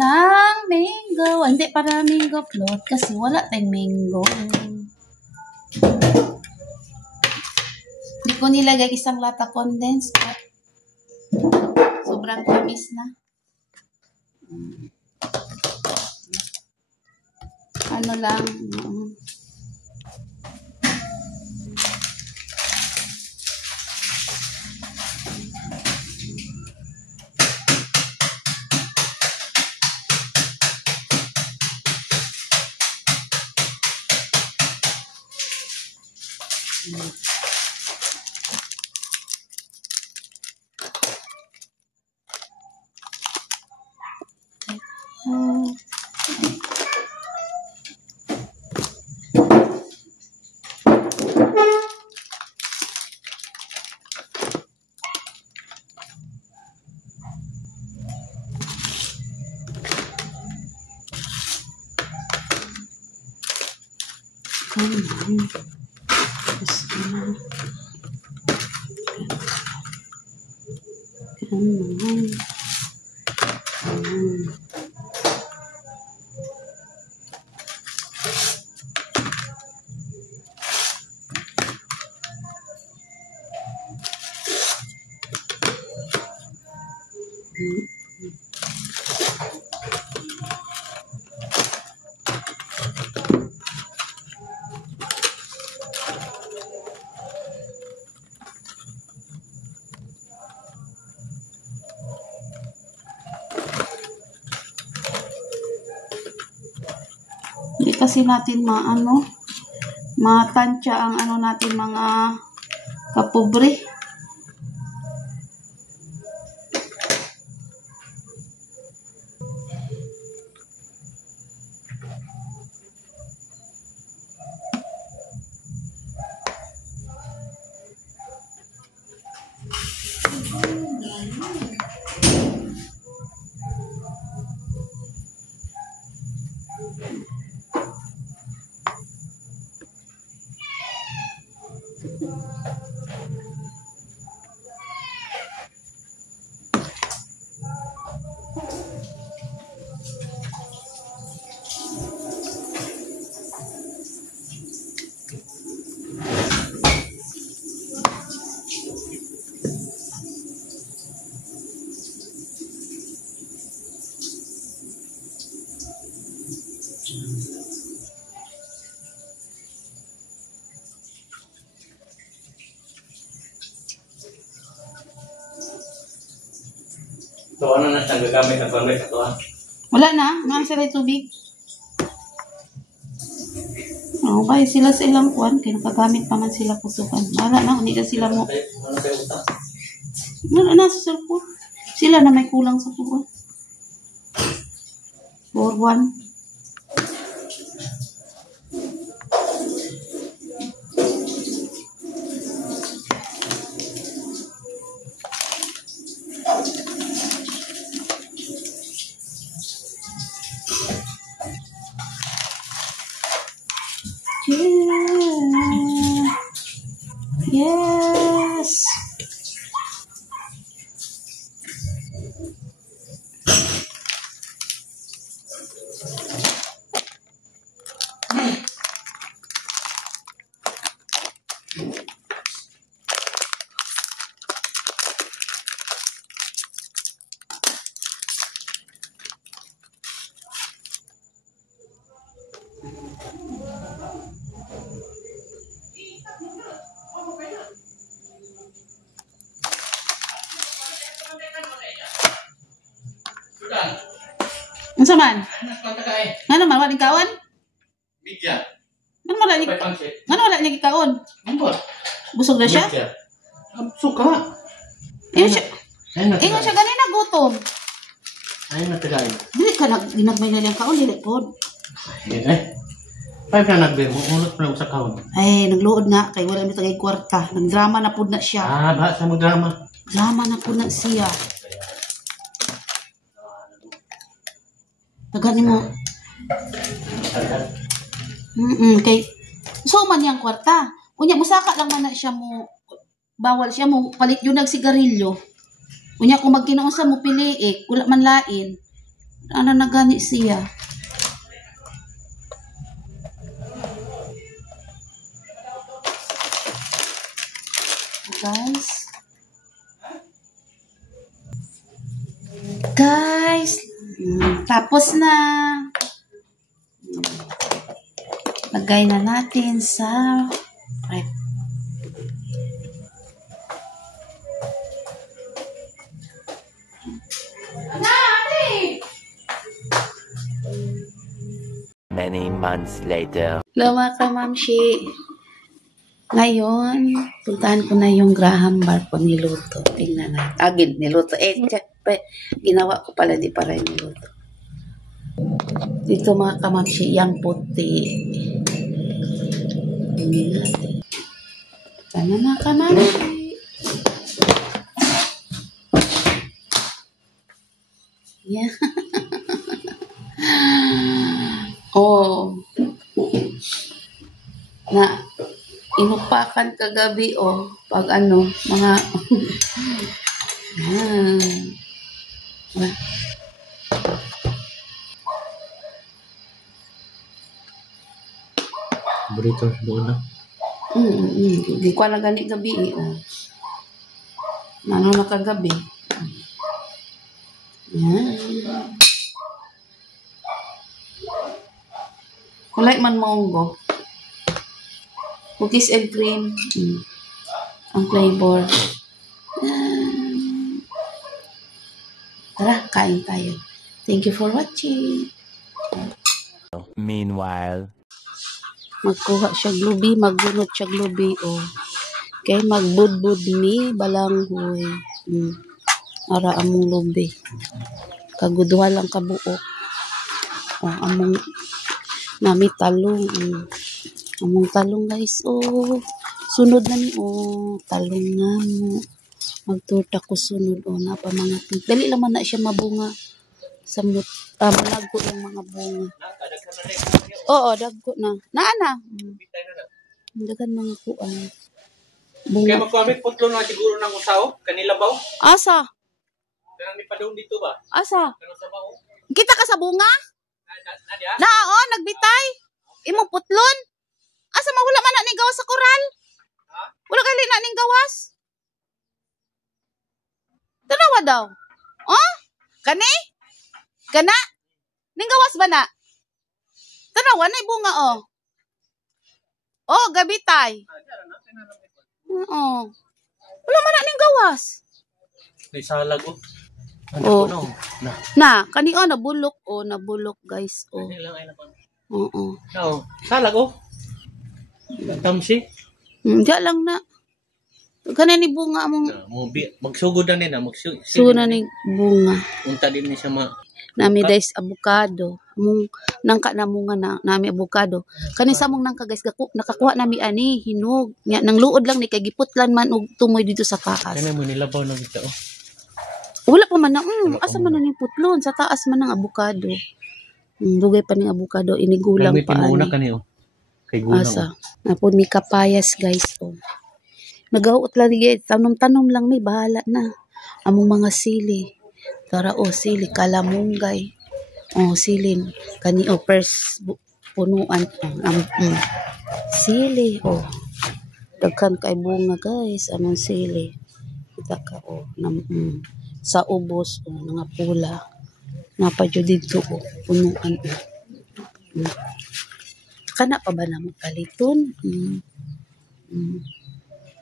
ng mango. Hindi para mango float kasi wala tayong mango. Hindi ko nilagay isang lata condensed. Sobrang tamis na. Ano lang. Hindi kasi natin matansya ang natin mga kapobre. So, ano na siyang gagamit at convert ito? Wala na. Nang sila tubig. Oh, ba sila sa ilang kuwan. Kaya nakagamit pa man sila kusukan. Wala na. Hindi na sila mo. Ano tayo utang? Nasa cellphone. Sila na may kulang sa kuwan. 4-1. Yes. Unsa man? Ngano man wala ikaon? Media. Ngano wala niya ikaon? Busog na siya? Suka. Ingon siya ganina gutom. Ayun na tagay. Dili ka ginagmay na niyang kaon dili pod. Five na nagbe mo unot pa lang sa kaon. Ay nagluod nga kay wala mi tagay kwarta. Nagdrama na pud na siya. Ba sa magdrama. Drama na pud na siya. Tagani mo. Kay so man yang kwarta. Unya musaka lang man na siya mo bawal siya mo palit yun nagsigarilyo. Unya kung magkinaon sa mo pili wala man lain. Ano na gani siya? Guys, tapos na. Lagay na natin sa rep. Many months later. Hello mga kamamshi. Ngayon, puntahan ko na yung Graham bar ko niluto. Tingnan na. Niluto. Ginawa ko pala, di para niluto. Dito mga kamamshi, yang puti. Tingnan natin. Sana na kamamshi. Yeah. Oh. Na inupakan kagabi pag mga Burrito doon na. Di ko na gani gabi Ano na kagabi? Yan. Kulay man maunggo. Cookies and cream. Ang flavor. Tara, kain tayo. Thank you for watching. Meanwhile, Magkuha siya glubi, magbunot siya glubi Kay magbudbud ni balanghoy. Ara among lubi. Kaguduha lang kabuok. Among nami talong. Among talong guys. Sunod na ni talong nga mo. Magturta ko sunod na pa mga dali naman na siya mabunga. Malago yung mga bunga. Oo, dagko na. Naana. Dagan mga kuan. Kaya magkamit putlo na siguro ng usaw, kanila ba? Asa? Kaya ni pa doon dito ba? Asa? Kano sa bao? Kita ka sa bunga? Nadia? Nagbitay. Imo putlon. Asa mawala man na ning gawas sa koral? Ha? Wala gali na ning gawas. Tanawa daw. Kani? Kana? Ning gawas ba na? Tanawa na bunga gabitay. Oo. Wala man na ning gawas. May salag Kani nabulok nabulok guys Lang ay na pa. Oo. Salag Tamsi. Diya lang na. Kana ni bunga among Magsugod na nila, suna ni bunga. Unta din ni siya Nami guys avocado. Among nangka na munga na nami avocado. Kani sa mong nangka guys nakakuha nami ani hinog. Nya nang luod lang ni kay giputlan man og tumoy dito sa taas. Kana mo nilabaw na bitaw. Wala pa man na asa man na ning putlon sa taas man ng avocado. Dugay pa ning avocado inigulang May pa pinuna ani. kani Kay gulang. Asa. Napod mi kapayas guys Nagahuot lang ni tanom-tanom lang ni bahala na. Among mga sili. Tara sili kalamunggay. Silin kani pers punuan sili daghan kay bunga guys among sili. Kita ka sa ubos nga pula. Napadyo dito punuan Kana pa ba na magkaliton?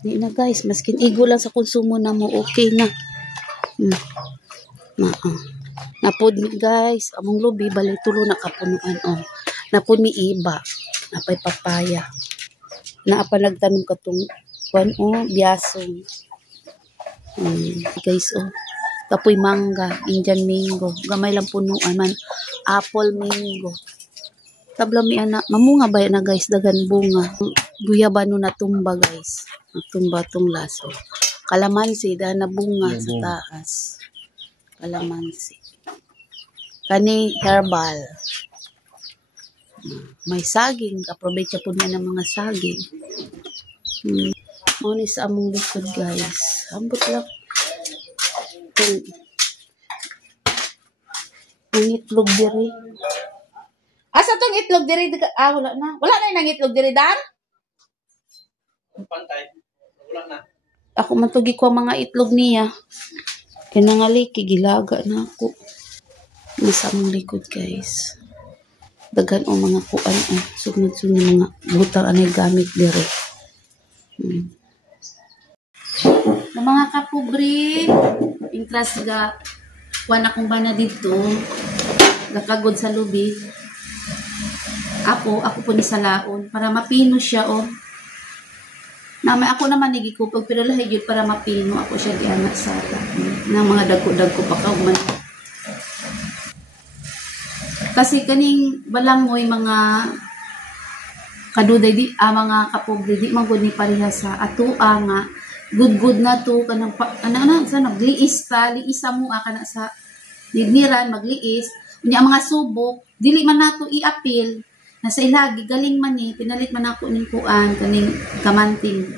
Di na guys, maskin igo lang sa konsumo na mo, okay na. Napod mi guys, among lubi, balay tulo na kapunuan. Napod mi iba, napay papaya. Naapa nagtanong katong, biyasong. Guys, tapoy mangga, Indian mango, gamay lang punuan man, apple mango. Tabla mi anak, mamunga ba na guys, dagan bunga. Guyabano na tumba guys. Natumba tong laso. Kalamansi, dahil na bunga sa taas. Kalamansi. Kani herbal. May saging. Kaprobecha po niya ng mga saging. Muna sa among likod guys. Ambot lang. Ang itlog diri. Asa tong itlog diri? Wala na. Wala na yung itlog diri, Dan? Pantay. Wala na. Ako man tugi ko ang mga itlog niya. Kinangaliki, gilaga na ako. Nasa among likod, guys. Dagan o mga kuan sunod-sunod mga butang anay gamit diri. Na mga kapobre, intras ga kuan akong bana dito. Gakagod sa lubi. Ako po ni salaon para mapino siya ako naman nagikupag pero lahi gyud para mapino ako siya di anak sa nang mga dagko-dagko pa ka man. Kasi kaning balangoy mga kaduday di mga kapobre di man gud ni pareha sa atoa nga good na to kanang sa nagliis ta liisa mo kana sa nidniran magliis unya mga subok dili man nato i-appeal nasa ilagi galing man ni pinalit man ako ning kuan kaning kamanting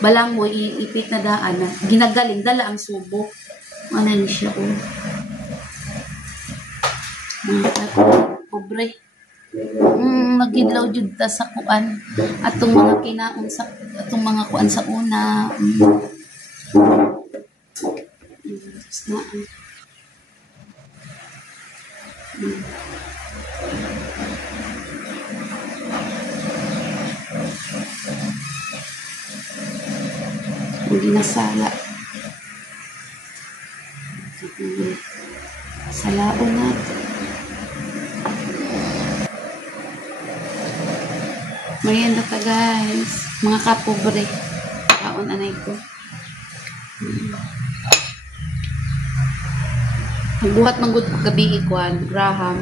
balangoy ipit na daan na ginagaling dala ang subok ano ni siya pobre magidlaw jud ta sa kuan atong mga kinaon sa atong mga kuan sa una hindi nasala salaon na mayanda ka guys mga kapobre kaon anay ko nagbuhat man gud gabi ikuan Graham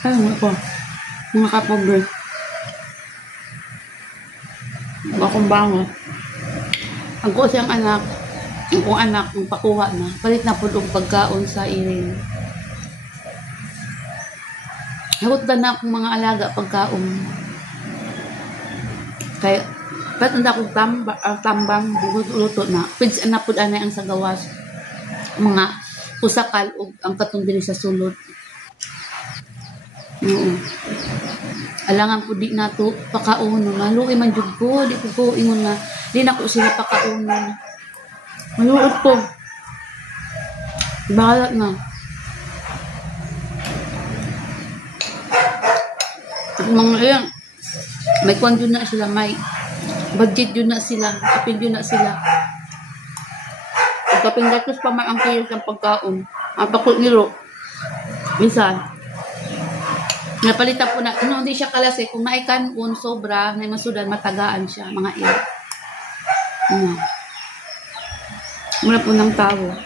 Ano po? Mga kapobre. Bakong bango. Ang ko siyang anak, ang kong anak, ang pakuha na, palit na po pagkaon sa iring. Hawot ba na akong mga alaga pagkaon? Kaya, ba't nanda akong tambang, luto na. Pwede na po anay ang sagawas. Mga pusakal o ang katong dili sa sulod. Oo. Alangan po di na to pakauno. Maluoy man jud ko. Di ko ingon na. Di na ko sila pakauno. Maluot po. Bahala na. Mga yan. May kwan yun na sila. May budget yun na sila. Kapil yun na sila. Kaping gatos pa may ang kiyos ng pagkaon. Ang pakot nilo. Minsan. Napalitan po na, hindi siya kalase, kung naikanon sobra, na masudan, matagaan siya, mga iyo. Mula po ng tao.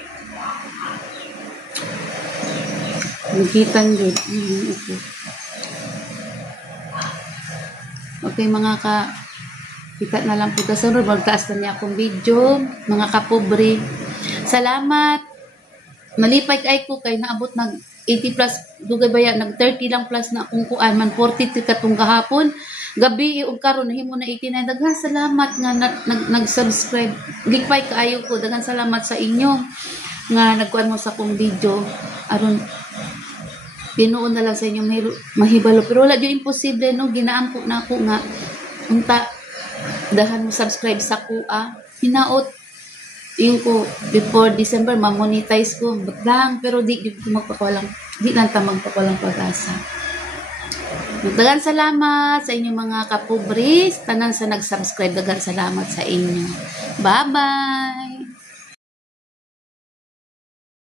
Nagitan yun. Okay, mga kita na lang po kasunod, magtaas na niya akong video, mga kapobre. Salamat. Malipay kay ko, kay naabot ng 80 plus, dugay baya, nag 30 lang plus na akong kuan, man 43 katong gahapon. Gabi, yung karon nahimo na 89. Daghang salamat nga nag-subscribe. Gigpay kaayo ko. Daghang salamat sa inyo nga nagkuan mo sa akong video. Aron, tinuon na lang sa inyo mahibalo. Pero wala yung imposible, no? Ginaampo na ako nga. Unta, dahan mo subscribe sa kuha. Hinaot. Yung ko, before December, ma-monetize ko. But lang, pero di ko magpakulang. Di lang ta magpakulang pag-asa. Dagan salamat sa inyong mga kapobris. Tanan sa nag-subscribe, dagan salamat sa inyo. Bye-bye!